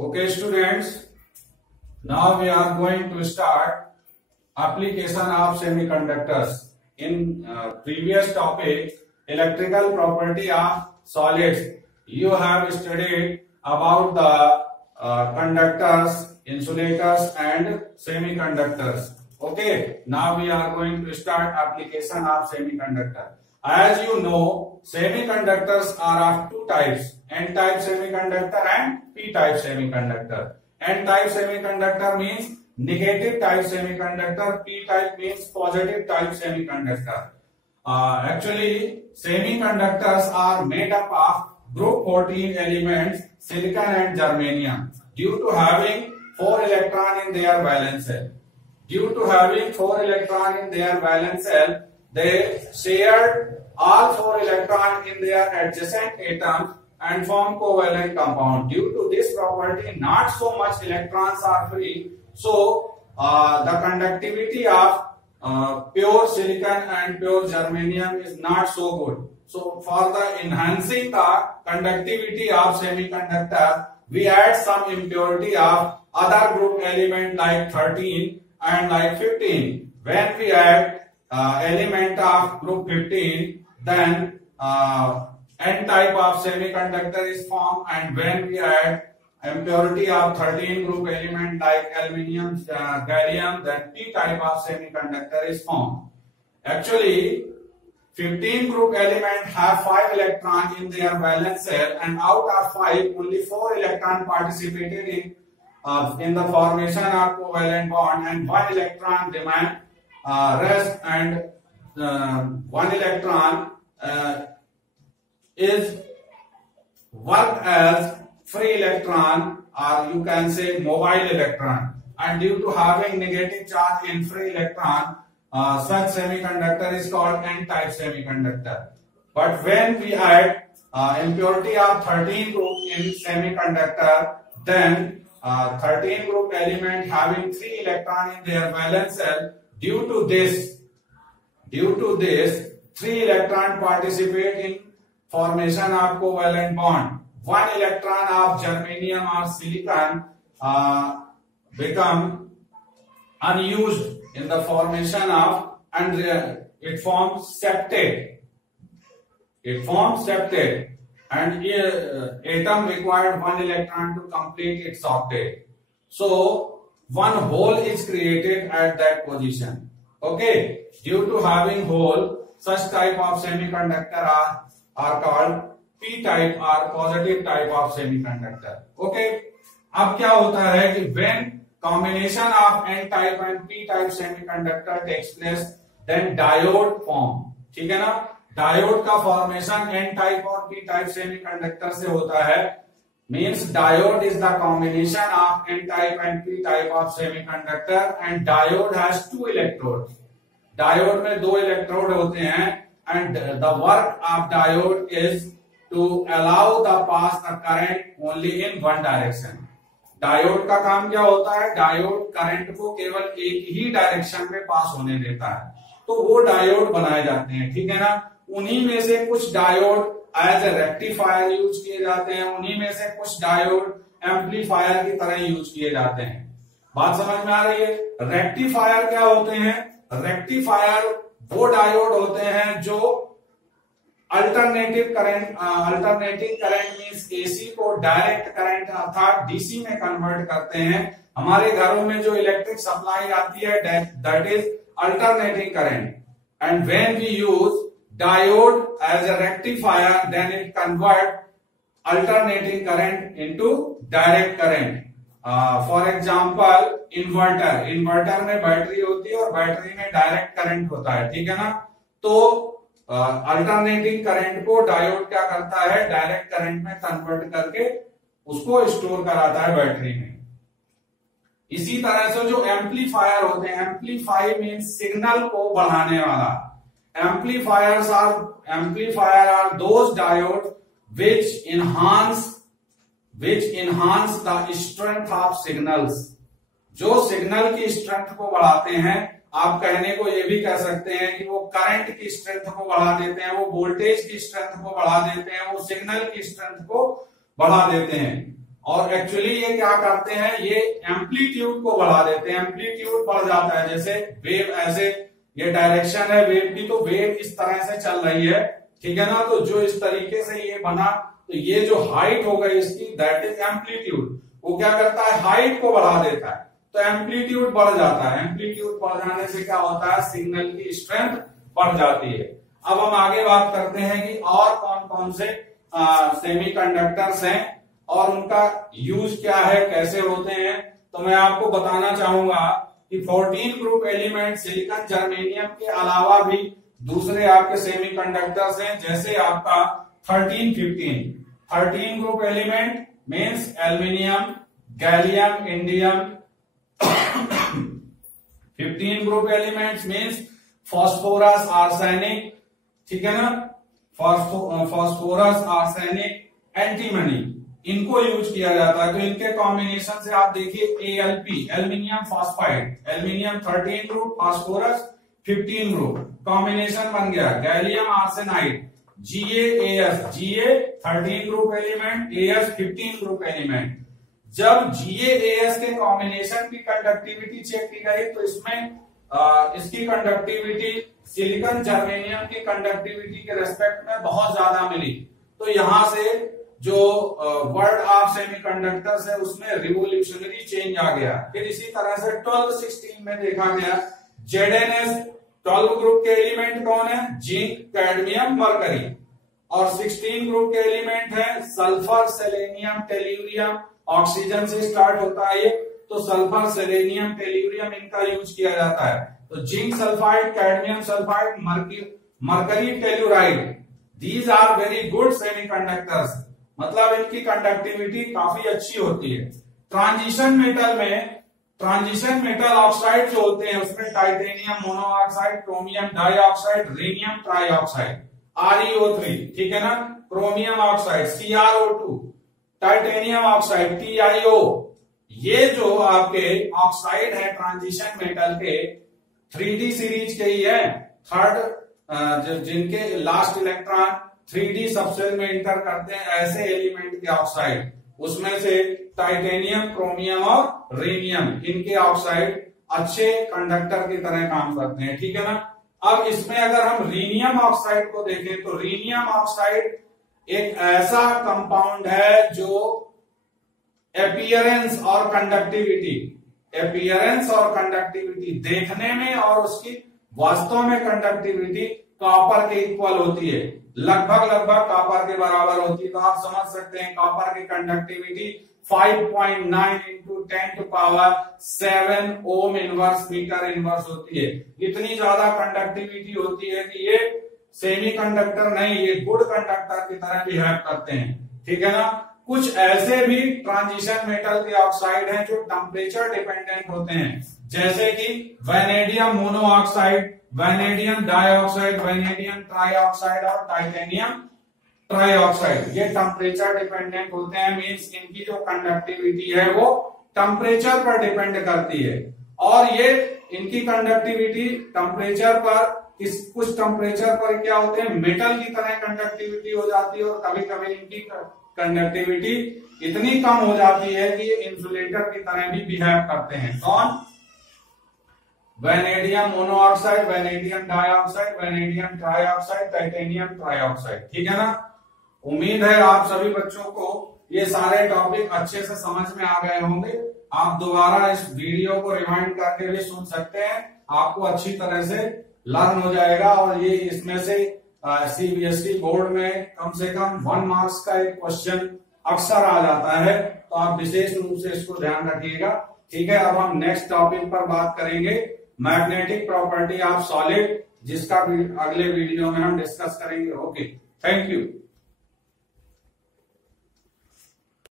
Okay, students. Now we are going to start application of semiconductors. In previous topic, electrical property of solids, you have studied about the conductors, insulators, and semiconductors. Okay. Now we are going to start application of semiconductor. As you know, semiconductors are of two types: N-type semiconductor and P-type semiconductor. N-type semiconductor means negative type semiconductor. P-type means positive type semiconductor. Actually, semiconductors are made up of group 14 elements, silicon and germanium. Due to having 4 electrons in their valence shell. Due to having 4 electrons in their valence shell, they shared all 4 electrons in their adjacent atoms and form covalent compound. Due to this property, not so much electrons are free. So, the conductivity of pure silicon and pure germanium is not so good. So, for the enhancing the conductivity of semiconductor, we add some impurity of other group element like 13 and like 15. When we add element of group 15, then N-type of semiconductor is formed, and when we add impurity of 13 group element like aluminium, gallium, then P-type of semiconductor is formed. Actually, 15 group element have 5 electrons in their valence shell, and out of 5, only 4 electrons participated in the formation of covalent bond, and 1 electron remain rest, and 1 electron is work as free electron, or you can say mobile electron, and due to having negative charge in free electron, such semiconductor is called N-type semiconductor. But when we add impurity of 13 group in semiconductor, then 13 group element having 3 electron in their valence shell, due to this 3 electron participate in formation of covalent bond. 1 electron of germanium or silicon become unused in the formation of, and it forms septate. And atom required 1 electron to complete its octet. So 1 hole is created at that position. Okay, due to having hole, such type of semiconductor are called P-type or positive type of semiconductor. Okay, अब क्या होता है कि when combination of N-type and P-type semiconductor takes place, then diode form. ठीक है ना? Diode का formation N-type और P-type semiconductor से होता है. Means diode is the combination of N-type and P-type of semiconductor, and diode has 2 electrodes. Diode में 2 electrode होते हैं, and the work of diode is to allow the pass the current only in one direction. Diode का काम क्या होता है? Diode current को केवल एक ही डायरेक्शन में पास होने देता है, तो वो डायोड बनाए जाते हैं. ठीक है ना? उन्हीं में से कुछ diode as a rectifier use किए जाते हैं, उन्हीं में से कुछ डायोड एम्पलीफायर की तरह यूज किए जाते हैं. बात समझ में आ रही है? रेक्टिफायर क्या होते हैं? रेक्टिफायर वो डायोड होते हैं जो अल्टरनेटिंग करंट मींस एसी को डायरेक्ट करंट अर्थात डीसी में कन्वर्ट करते हैं. हमारे घरों में जो इलेक्ट्रिक सप्लाई आती है, that is alternating current, and when we use diode as a rectifier, then it convert alternating current into direct current. For example, inverter में बैटरी होती है और बैटरी में डायरेक्ट करंट होता है. ठीक है ना? तो अल्टरनेटिंग करंट को डायोड क्या करता है? डायरेक्ट करंट में कन्वर्ट करके उसको स्टोर कराता है बैटरी में. इसी तरह से जो एम्पलीफायर होते हैं, एम्पलीफाई मीन्स सिग्नल को बढ़ाने वाला. Amplifier are those diodes which enhance the strength of signals. जो सिग्नल की स्ट्रेंथ को बढ़ाते हैं. आप कहने को ये भी कह सकते हैं कि वो करंट की स्ट्रेंथ को बढ़ा देते हैं, वो वोल्टेज की स्ट्रेंथ को बढ़ा देते हैं, वो सिग्नल की स्ट्रेंथ को बढ़ा देते हैं. और एक्चुअली ये क्या करते हैं, ये एम्पलीट्यूड को बढ़ा देते हैं, एम्पलीट्यूड बढ़ जाता है। जैसे वेव ऐसे, ये डायरेक्शन है वेव की, तो वेव इस तरह से चल रही है, ठीक है ना। तो जो इस तरीके से ये बना, तो ये जो हाइट हो गई इसकी, दैट इज एम्पलीट्यूड। वो क्या करता है, हाइट को बढ़ा देता है, तो एम्पलीट्यूड बढ़ जाता है। एम्पलीट्यूड बढ़ जाने से क्या होता है, सिग्नल की स्ट्रेंथ बढ़ जाती है। अब हम आगे बात करते हैं कि और कौन कौन से सेमीकंडक्टर्स हैं और उनका यूज क्या है, कैसे होते हैं। तो मैं आपको बताना चाहूंगा कि 14 ग्रुप एलिमेंट सिलिकॉन जर्मेनियम के अलावा भी दूसरे आपके सेमीकंडक्टर्स हैं, जैसे आपका 13 group element means aluminium, gallium, indium. 15 group elements means phosphorus, arsenic, ठीक है ना, फॉस्फोरस, आर्सेनिक, एंटीमनी, इनको यूज किया जाता है। तो इनके कॉम्बिनेशन से आप देखिए ALP, aluminium phosphide, aluminium 13 group, phosphorus 15 group, combination बन गया gallium arsenide, GaAs, Ga 13 group element, As 15 group element. जब GaAs के कॉम्बिनेशन की कंडक्टिविटी चेक की गई तो इसमें इसकी कंडक्टिविटी सिलिकॉन जर्मेनियम की कंडक्टिविटी के रेस्पेक्ट में बहुत ज्यादा मिली। तो यहां से जो वर्ल्ड ऑफ सेमीकंडक्टर्स है उसमें रिवोल्यूशनरी चेंज आ गया। फिर इसी तरह से 12-16 में देखा गया ZnS 12 ग्रुप के एलिमेंट कौन है, जिंक, कैडमियम, मरकरी। और 16 ग्रुप के एलिमेंट है सल्फर, सेलेनियम, टेल्यूरियम, ऑक्सीजन से स्टार्ट होता है ये, तो सल्फर, सेलेनियम, टेल्यूरियम इनका यूज किया जाता है। तो zinc sulphide, cadmium sulphide, mercury telluride, these are very good semiconductors, मतलब इनकी कंडक्टिविटी काफी अच्छी होती है। ट्रांजिशन मेटल में, ट्रांजिशन मेटल ऑक्साइड जो होते हैं उसमें titanium monoxide, chromium dioxide, rhenium trioxide, ReO3, ठीक है ना, chromium oxide CrO2, titanium oxide TiO, ये जो आपके ऑक्साइड है ट्रांजिशन मेटल के 3D सीरीज के ही है, थर्ड जिनके लास्ट इलेक्ट्रॉन 3D सबसेल में इंटर करते हैं, ऐसे एलिमेंट के ऑक्साइड, उसमें से टाइटेनियम, क्रोमियम और रेनियम, इनके ऑक्साइड अच्छे कंडक्टर की तरह काम करते हैं, ठीक है ना। अब इसमें अगर हम रीनियम ऑक्साइड को देखें तो रीनियम ऑक्साइड एक ऐसा कंपाउंड है जो अपीयरेंस और कंडक्टिविटी देखने में और उसकी वास्तव में कंडक्टिविटी कॉपर के इक्वल होती है, लगभग कॉपर के बराबर होती है। तो आप समझ सकते हैं कॉपर की conductivity 5.9 × 10⁷ ohm inverse metre inverse होती है। इतनी ज्यादा कंडक्टिविटी होती है कि ये सेमीकंडक्टर नहीं, ये गुड कंडक्टर की तरह बिहेव करते हैं, ठीक है ना। कुछ ऐसे भी ट्रांजिशन मेटल के ऑक्साइड हैं जो टेम्परेचर डिपेंडेंट होते हैं, जैसे कि vanadium monoxide, vanadium dioxide, vanadium trioxide और टाइटेनियम ट्राइऑक्साइड। ये टेम्परेचर डिपेंडेंट होते हैं, मींस इनकी जो कंडक्टिविटी है वो टेम्परेचर पर डिपेंड करती है। और ये इनकी कंडक्टिविटी टेम्परेचर पर, कुछ टेम्परेचर पर क्या होते हैं, मेटल की तरह कंडक्टिविटी हो जाती है, और कभी कभी इनकी कंडक्टिविटी इतनी कम हो जाती है कि ये इंसुलेटर की तरह भी बिहेव करते हैं। कौन, vanadium monoxide, vanadium dioxide, vanadium trioxide, titanium trioxide, ठीक है ना। उम्मीद है आप सभी बच्चों को ये सारे टॉपिक अच्छे से समझ में आ गए होंगे। आप दोबारा इस वीडियो को रिवाइंड करके भी सुन सकते हैं, आपको अच्छी तरह से लर्न हो जाएगा। और ये इसमें से CBSE बोर्ड में कम से कम 1 मार्क्स का एक क्वेश्चन अक्सर आ जाता है, तो आप विशेष रूप से इसको ध्यान रखिएगा, ठीक है। अब हम नेक्स्ट टॉपिक पर बात करेंगे, मैग्नेटिक प्रॉपर्टी ऑफ सॉलिड, जिसका अगले वीडियो में हम डिस्कस करेंगे। Okay, thank you.